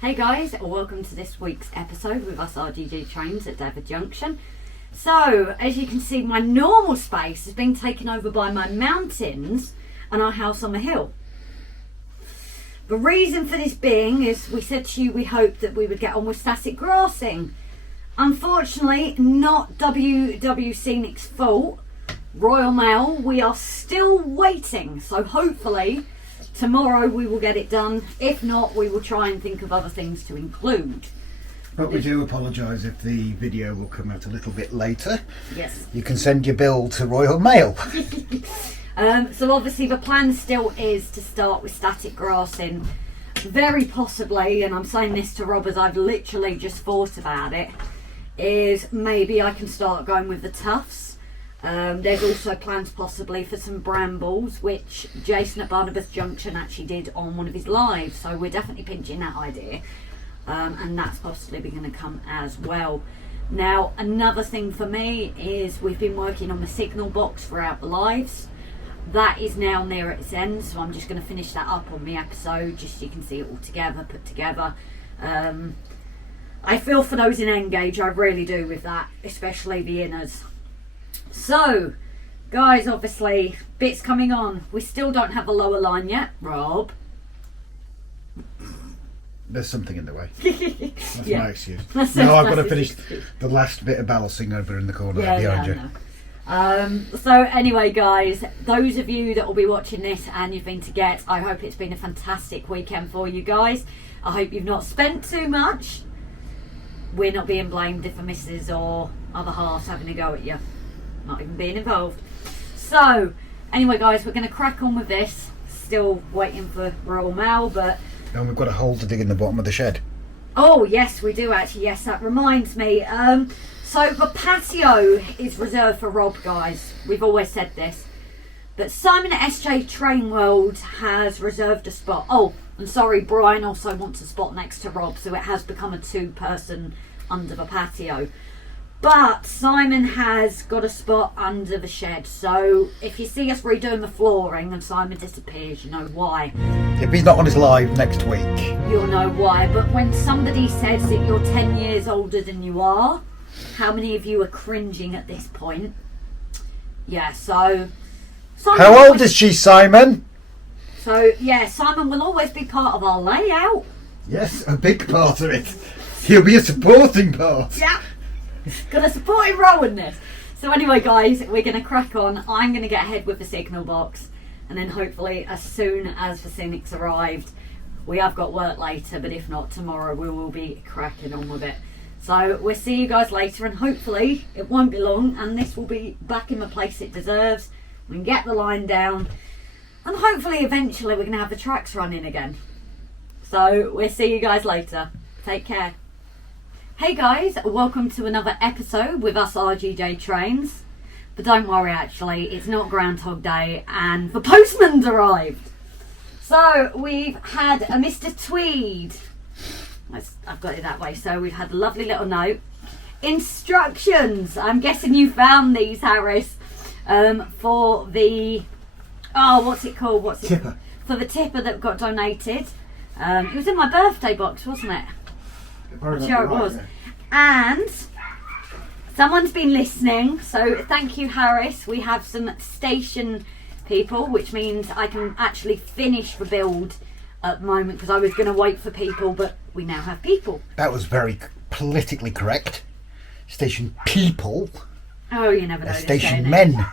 Hey guys, welcome to this week's episode with us RGJ trains at Dover Junction. So, as you can see, my normal space has been taken over by my mountains and our house on the hill. The reason for this being is we said to you we hoped that we would get on with static grassing. Unfortunately, not WWScenics' fault. Royal Mail, we are still waiting, so hopefully tomorrow we will get it done. If not, we will try and think of other things to include. But we do apologise if the video will come out a little bit later. Yes. You can send your bill to Royal Mail. So obviously the plan still is to start with static grassing. Very possibly, and I'm saying this to Rob as I've literally just thought about it, is maybe I can start going with the tufts. There's also plans possibly for some brambles, which Jason at Barnabas Junction actually did on one of his lives, so we're definitely pinching that idea, and that's possibly going to come as well. Now, another thing for me is we've been working on the signal box throughout the lives. That is now near its end, so I'm just going to finish that up on the episode, just so you can see it all together, put together. I feel for those in Engage, I really do with that, especially the inners. So, guys, obviously, bits coming on. We still don't have a lower line yet, Rob. There's something in the way. That's Yeah. my excuse. That's No, I've got to his finish excuse. the last bit of balancing over in the corner Yeah, behind you. I know. So anyway, guys, those of you that will be watching this and you've been to Get, I hope it's been a fantastic weekend for you guys. I hope you've not spent too much. We're not being blamed if a missus or other halves having a go at you. Not even being involved. So anyway, guys, we're going to crack on with this. Still waiting for Royal Mail, but And we've got a hole to dig in the bottom of the shed. oh yes, we do actually. Yes, that reminds me. So the patio is reserved for Rob, guys. We've always said this, but Simon at SJ TRAINWORLD has reserved a spot. Oh, and sorry, Brian also wants a spot next to Rob, so it has become a two-person under the patio. But Simon has got a spot under the shed, so if you see us redoing the flooring and Simon disappears, you know why. If he's not on his live next week. You'll know why. But when somebody says that you're 10 years older than you are, how many of you are cringing at this point? Yeah, so Simon, How old is she, Simon? So yeah, Simon will always be part of our layout. Yes, a big part of it. He'll be a supporting part. Yeah. Got a supporting role in this. So anyway, guys, we're going to crack on. I'm going to get ahead with the signal box, and then hopefully as soon as the SCENICS arrived, we have got work later, but if not, tomorrow we will be cracking on with it. So we'll see you guys later, and hopefully it won't be long and this will be back in the place it deserves. We can get the line down, and hopefully eventually we're going to have the tracks running again. So we'll see you guys later. Take care. Hey guys, welcome to another episode with us RGJ trains. But don't worry, actually, it's not Groundhog Day and the postman's arrived. So we've had a Mr. Tweed. I've got it that way. So we've had a lovely little note. Instructions. I'm guessing you found these, Harris, for the, oh, what's it called? Tipper. For the tipper that got donated. It was in my birthday box, wasn't it? I'm sure it was. And someone's been listening, so thank you, Harris. We have some station people, which means I can actually finish the build at the moment, because I was going to wait for people, but we now have people. That was very politically correct. Station people. Oh, you never know. Station men.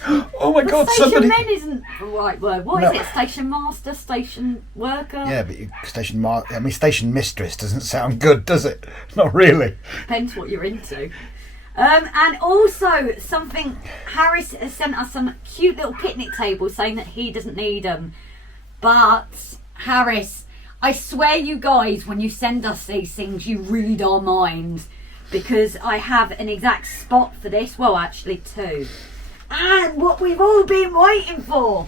Oh my God! Station Somebody. men isn't the right word. What is it? Station master, station worker. Yeah, but station mistress doesn't sound good, does it? Not really. Depends what you're into. And also something, Harris has sent us some cute little picnic tables saying that he doesn't need them. But Harris, I swear you guys, when you send us these things, you read our minds. because I have an exact spot for this. Well, actually 2. And what we've all been waiting for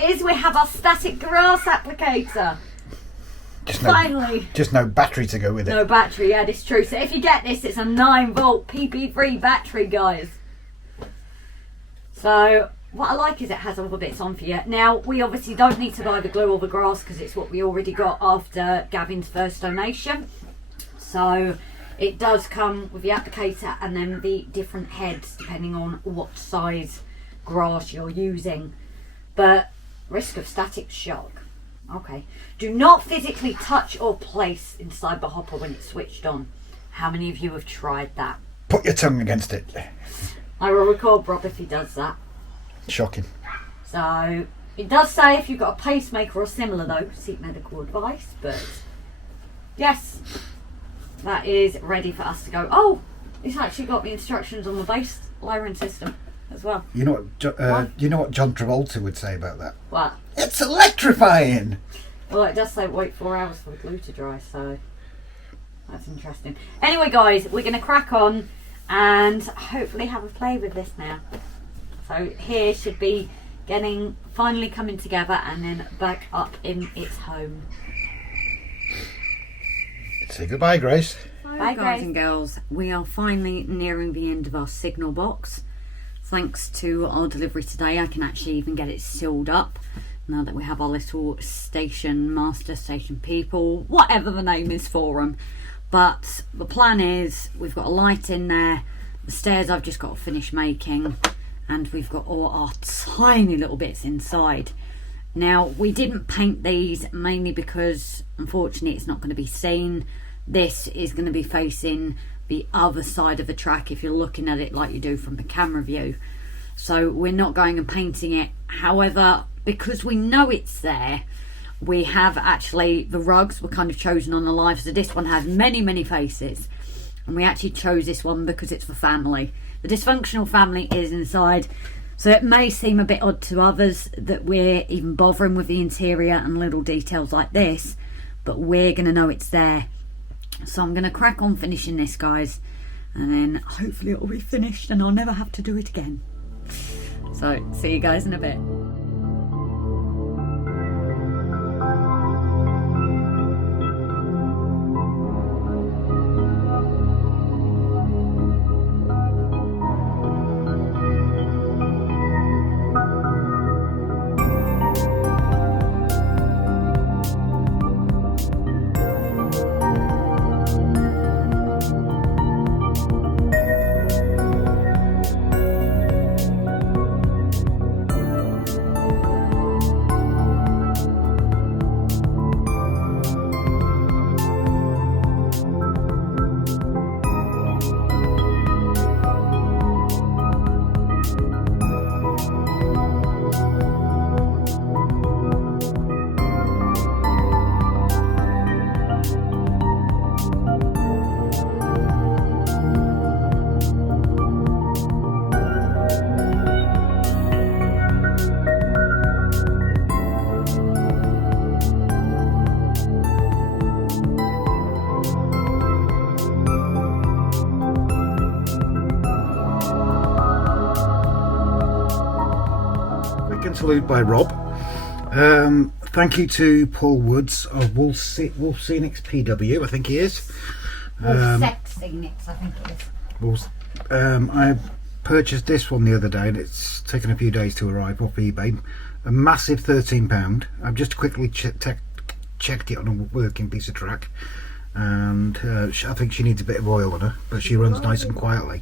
is we have our static grass applicator. Finally. Just no battery to go with it. No battery, yeah, this is true. So if you get this, it's a 9-volt PP3 battery, guys. So what I like is it has all the bits on for you. Now, we obviously don't need to buy the glue or the grass because it's what we already got after Gavin's first donation. So it does come with the applicator and then the different heads depending on what size grass you're using. But risk of static shock. Okay. Do not physically touch or place inside the hopper when it's switched on. How many of you have tried that? Put your tongue against it. I will record Rob if he does that. Shocking. So it does say if you've got a pacemaker or similar though, seek medical advice. But yes, that is ready for us to go. Oh, it's actually got the instructions on the base wiring system as well. You know what John Travolta would say about that? What? It's electrifying. Well, it does say wait 4 hours for the glue to dry, so that's interesting. Anyway, guys, we're going to crack on and hopefully have a play with this now. So here should be finally coming together and then back up in its home. Say goodbye, Grace. Bye, guys Grace. and girls. We are finally nearing the end of our signal box. Thanks to our delivery today, I can actually even get it sealed up now that we have our little station master, station people, whatever the name is for them. But the plan is we've got a light in there, the stairs I've just got to finish making, and we've got all our tiny little bits inside. Now, we didn't paint these mainly because unfortunately it's not going to be seen. This is going to be facing the other side of the track if you're looking at it like you do from the camera view. So we're not going and painting it. However, because we know it's there, we have actually, the rugs were kind of chosen on the live. So this one has many faces. And we actually chose this one because it's for family. The dysfunctional family is inside. So it may seem a bit odd to others that we're even bothering with the interior and little details like this. But we're going to know it's there. So I'm going to crack on finishing this, guys, and then hopefully it'll be finished and I'll never have to do it again. So see you guys in a bit. Salute by Rob. Thank you to Paul Woods of WolfScenics PW, I think he is. WolfSec, I think it is. I purchased this one the other day and it's taken a few days to arrive off eBay. A massive £13. I've just quickly checked it on a working piece of track, and I think she needs a bit of oil on her, but she runs nice and quietly.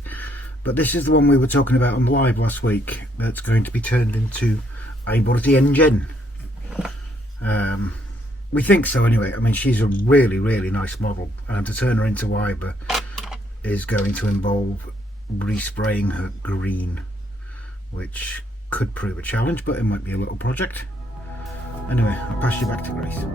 But this is the one we were talking about on live last week that's going to be turned into a Borti engine. We think so anyway. I mean, she's a really nice model, and to turn her into Wyber is going to involve respraying her green, which could prove a challenge, but it might be a little project. Anyway, I'll pass you back to Grace.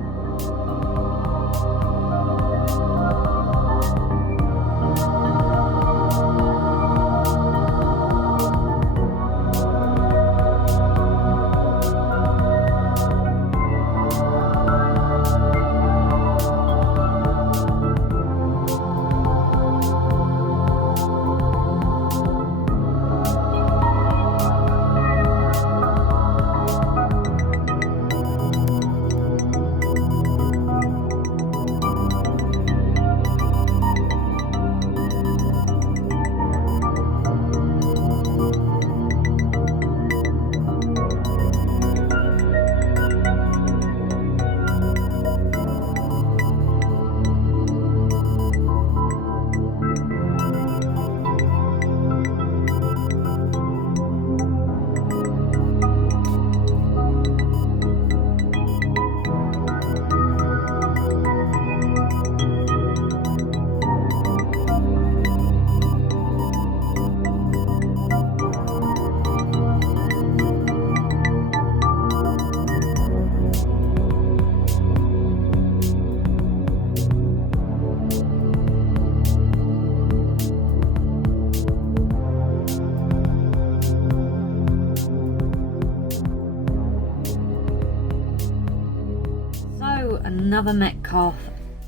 another Metcalf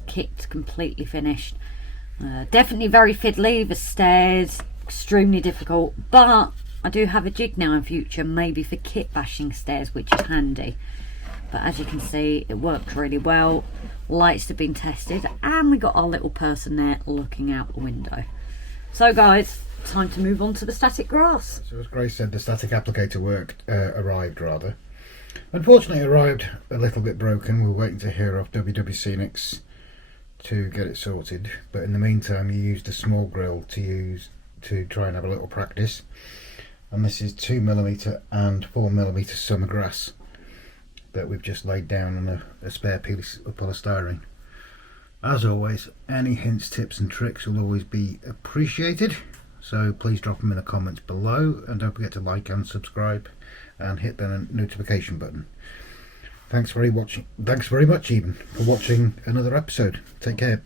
kit completely finished. Definitely very fiddly, the stairs extremely difficult, but I do have a jig now in future, maybe for kit bashing stairs, which is handy. But as you can see, it worked really well. Lights have been tested, and we got our little person there looking out the window. So guys, time to move on to the static grass. So as Grace said, the static applicator arrived rather. Unfortunately, it arrived a little bit broken. We're waiting to hear off WWScenics to get it sorted. But in the meantime, you used a small grill to try and have a little practice. And this is 2mm and 4mm summer grass that we've just laid down on a spare piece of polystyrene. As always, any hints, tips and tricks will always be appreciated, so please drop them in the comments below, and don't forget to like and subscribe and hit the notification button. Thanks very much even for watching another episode. Take care.